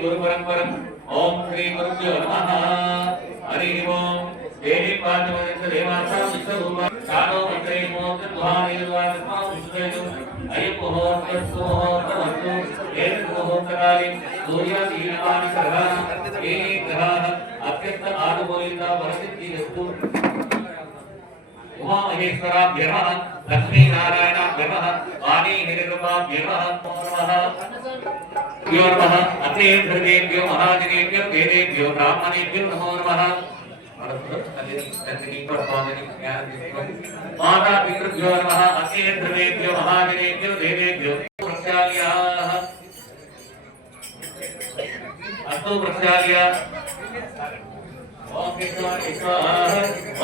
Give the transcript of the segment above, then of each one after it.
गुरु परंपरा ओम श्री गुरुभ्यो नमः हरि ओम देवी पार्वती देवाता विश्वरूपा सानो मंत्रे मोक्ष द्वारे द्वारस्मा विश्वेषु अय्यप्पो तत्सो तवस्तु एतद् होतकाले सूर्य दीनानि सर्वा ये ग्रहाः अत्यंत आनुकूलिता वरसिद्धिरस्तु उमा महेश्वराभ्यः लक्ष्मी नारायणाभ्यः वाणी हिरण्यरूपाभ्यः नमः यो नमः अतेभ्यो महाजनेभ्यो वेदेभ्यो ब्राह्मणेभ्यो नमो नमः माता पितृभ्यो नमः अतेभ्यो महाजनेभ्यो वेदेभ्यो प्रक्षाल्याः अस्तु प्रक्षाल्या ओम कृष्णाय स्वाहा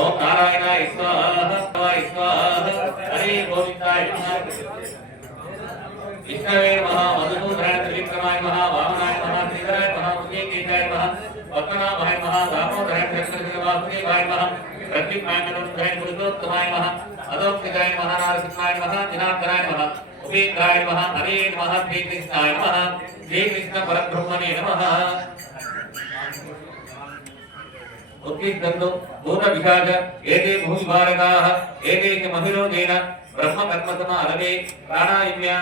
ओम नारायणाय स्वाहा स्वाहा हरे गोविंदाय नमः विष्णवे नमः मधुसूदनाय त्रिविक्रमाय नमः वामनाय नमः श्रीधराय नमः मुनीकेशाय नमः पद्मनाभाय नमः दामोदराय चक्रवासुदेवाय नमः प्रद्युम्नाय नमः पुरुषोत्तमाय नमः अदोक्षिताय नमः नारसिंहाय नमः दिनाकराय नमः उपेन्द्राय नमः हरे नमः श्रीकृष्णाय नमः श्रीकृष्ण परब्रह्मणे नमः उत्तिष्ठन्तु भूतविशाच एते भूमिभारकाः एते च महिलोकेन ब्रह्मकर्मसमारभे प्राणायाम्य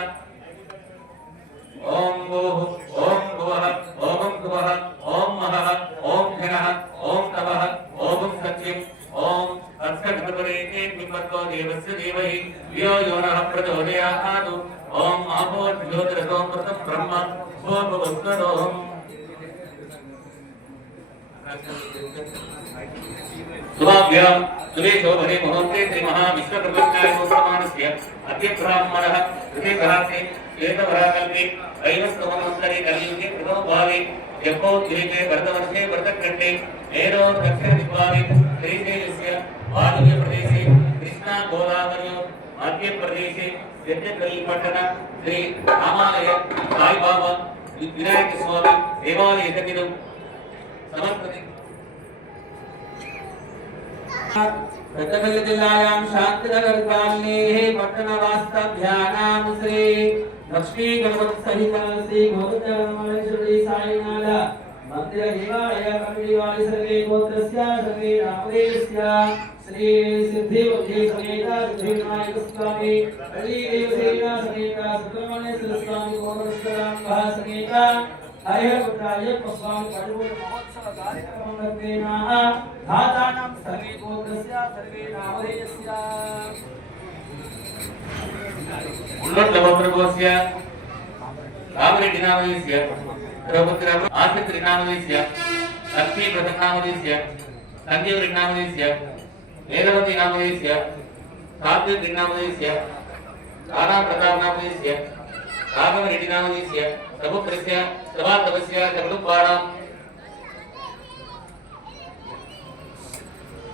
ओम भूः ओम भुवः ओम भुवः ओम महः ओम जनः ओम तपः ओम सत्यम् ओम तत्सवितुर्वरेण्ये भर्गो देवस्य धीमहि धियो यो नः प्रचोदयात् ओम आपो ज्योतिरसोऽमृतं ब्रह्म भूर्भुवस्वरोम् शुभाभ्यां सुरेशोभने मुहूर्ते श्री महाविश्वप्रतिज्ञायोगप्रमाणस्य अद्य ब्राह्मणः कृतेकराते श्वेतवराकल्पे वैवस्वमनोत्तरे कलियुगे प्रथम भावे जपोद्वीपे भरतवर्षे भरतखण्डे मेरो दक्षिणदिग्भागे श्रीशैलस्य वायव्य प्रदेशे कृष्णा गोदावर्यो मध्यप्रदेशे यज्ञकल्पट्टण श्री रामालय साईबाबा विनायक स्वामी देवालयसहितं समर्पते रत्नकल्ल जिल्लायां शांतिनगर कालनेः पट्टणवास्तव्यानां श्री लक्ष्मी गणपति सहित श्री गोविंदरामेश्वरी साईनाथ मंदिर देवालय कमिटीवाले सर्वे गोत्रस्य सर्वे नामदेवस्य श्री सिद्धि बुद्धि समेत सिद्धिविनायक स्वामी हरि देवसेना समेत सुब्रह्मण्य स्वामी गोविंदराम समेत हरिहर पुत्राय स्वामी परिपूर्ण महोत्सव कार्यक्रमं रत्नेना धातानां सर्वे गोत्रस्य सर्वे नामदेवस्य उल्लट्लवप्रभवस्य रामरेड्डिनामदेवस्य द्रौपदी आश्रितनामदेवस्य लक्ष्मीप्रसन्नामदेवस्य संजीवरेड्डिनामदेवस्य वेदवतीनामदेवस्य सात्विकनामदेवस्य राणाप्रतापनामदेवस्य राघवरेड्डिनामदेवस्य प्रभुत्रस्य सभातवस्य जगदुपाणां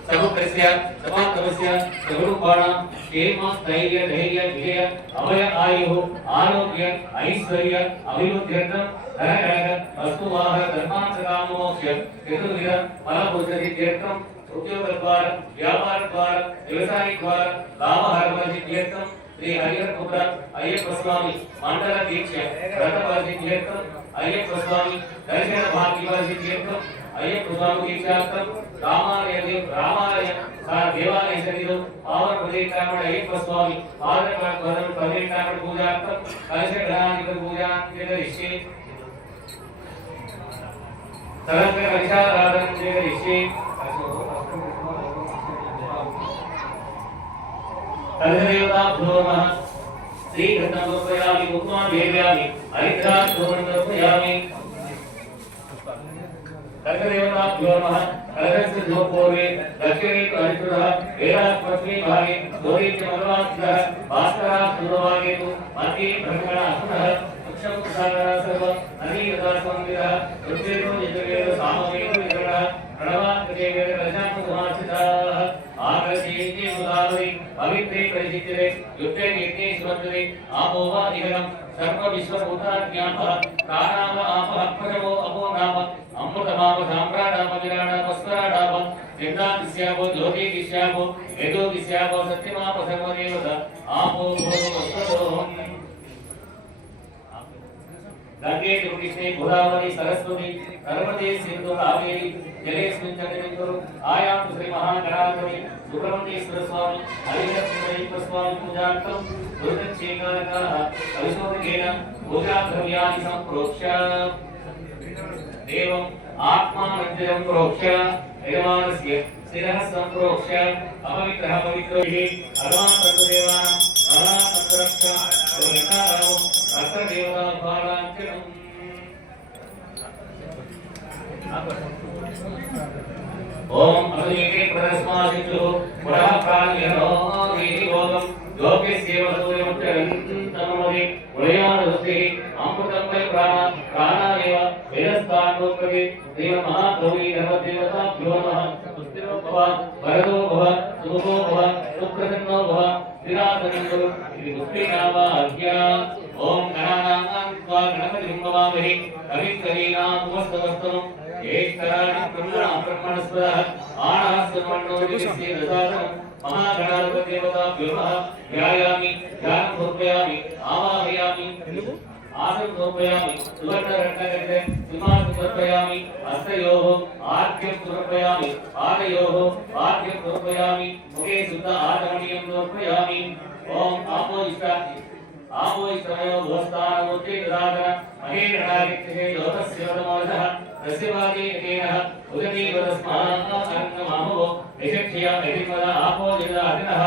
समुद्रस्य समातवस्य जगदुपाणां क्षेम स्थैर्य धैर्य विजय अभय आयुः आरोग्य ऐश्वर्य अभिवृद्ध्यर्थं धनकनक वस्तुवाह धर्मार्थकामोक्ष चतुर्विध फलभूषित्यर्थं उद्योगद्वार व्यापारद्वार व्यवसायद्वार लाभहरवर्जित्यर्थं श्री हरिहर पुत्र अय्यप्प स्वामी मंडल दीक्ष व्रतवर्जित्यर्थं अय्यप्प स्वामी दर्शन भाग्यवर्जित्यर्थं अय्यप्प स्वामी दीक्षार्थं रामालय देवालय सन्निधौ पावन प्रदेशामण अय्यप्प स्वामी पादकमल प्रदेशामण पूजार्थं कलश ग्रहाधिक पूजा करिष्ये सरंग कलशाराधन करिष्ये कलशदेवताभ्यो नमः श्री कृष्णमोपयामि कुङ्कुमं देव्यामि हरिद्राक्षोभणमोपयामि कलशदेवताभ्यो नमः कलशस्य पूर्वे दक्षिणे हरिद्रः वेदात्मस्मै भागे गौरीच मनोवास्यः भास्करः पूर्वभागे तु मध्ये ब्रह्मणः असुरः वृक्षमुखसागरः सर्व नदीगतासंविदः वृक्षेषु यजुर्वेद सामवेद विग्रहः प्रणवाकृतेवेद कलशान्तसमाश्रिताः आकर्षयन्ति गोदावरी पवित्रे परिचित्रे युक्ते कीर्ते सुमन्त्रे आपोवादिगणं सर्व विश्वभूताज्ञापः कानाम आपः प्रभवो अपो नाम अमृतमाप साम्राटाप विराटाप स्वराटाप चिन्तादिस्यापो ज्योतिदिस्यापो यजोदिस्यापो सत्यमाप सर्वदेवता आपो भूमस्वतोऽहम् गंगे कृष्णे गोदावरी सरस्वती नर्मदे सिंधु कावेरी जलेस्मिन् जगति कुरु आयां श्री महागणाधिपति सुब्रह्मण्येश्वर स्वामी हरिहरस्वरूप स्वामी पूजार्थं दुर्दक्षेकारकाः अविशोधकेन पूजाद्रव्याणि सम्प्रोक्ष्य देवम् आत्मानञ्जनं प्रोक्ष्य यजमानस्य शिरः सम्प्रोक्ष्य अपवित्रः पवित्रोः अधमातन्त्रदेवानां अनातन्त्रश्च पुरस्तारावम् अष्टदेवताभावाञ्चनम् ओम अग्निके प्रदस्मासितु पुरः प्राण्यनो दीहिभोगं लोकस्येव सूर्यमुच्चरन्तमोदि उदयानदुस्तिः अमृतं वै प्राणानेव वेदस्थानोपरि देवमहागौरी नवदेवताभ्यो नमः सुस्थिरो भव वरदो भव सुखो भव सुप्रसन्नो भव विराजन्तु इति पुष्टिनावाद्या ओम गणानां त्वा गणपतिं भवामहे कविकवीनामुपस्थवस्तमम् ज्येष्ठराजं ब्रह्मणस्पदः आनहस्तमण्डो दिवस्य ददातम् महागणाधिपतिदेवताभ्यो नमः ध्यायामि ध्यानं समर्पयामि आवाहयामि आसनं समर्पयामि सुवर्णरत्नगते सिंहासनं समर्पयामि हस्तयोः आर्घ्यं समर्पयामि पादयोः आर्घ्यं समर्पयामि मुखे शुद्ध आचमनीयं समर्पयामि ओम आमो इष्टमयो भवस्तानमूर्ति ददातन महेरणादित्यः योतस्य वदमोदः तस्य वादे एकेनः उदनी वदस्मान् अन्नमामो यशक्ष्या यदिमद आपो जदातिनः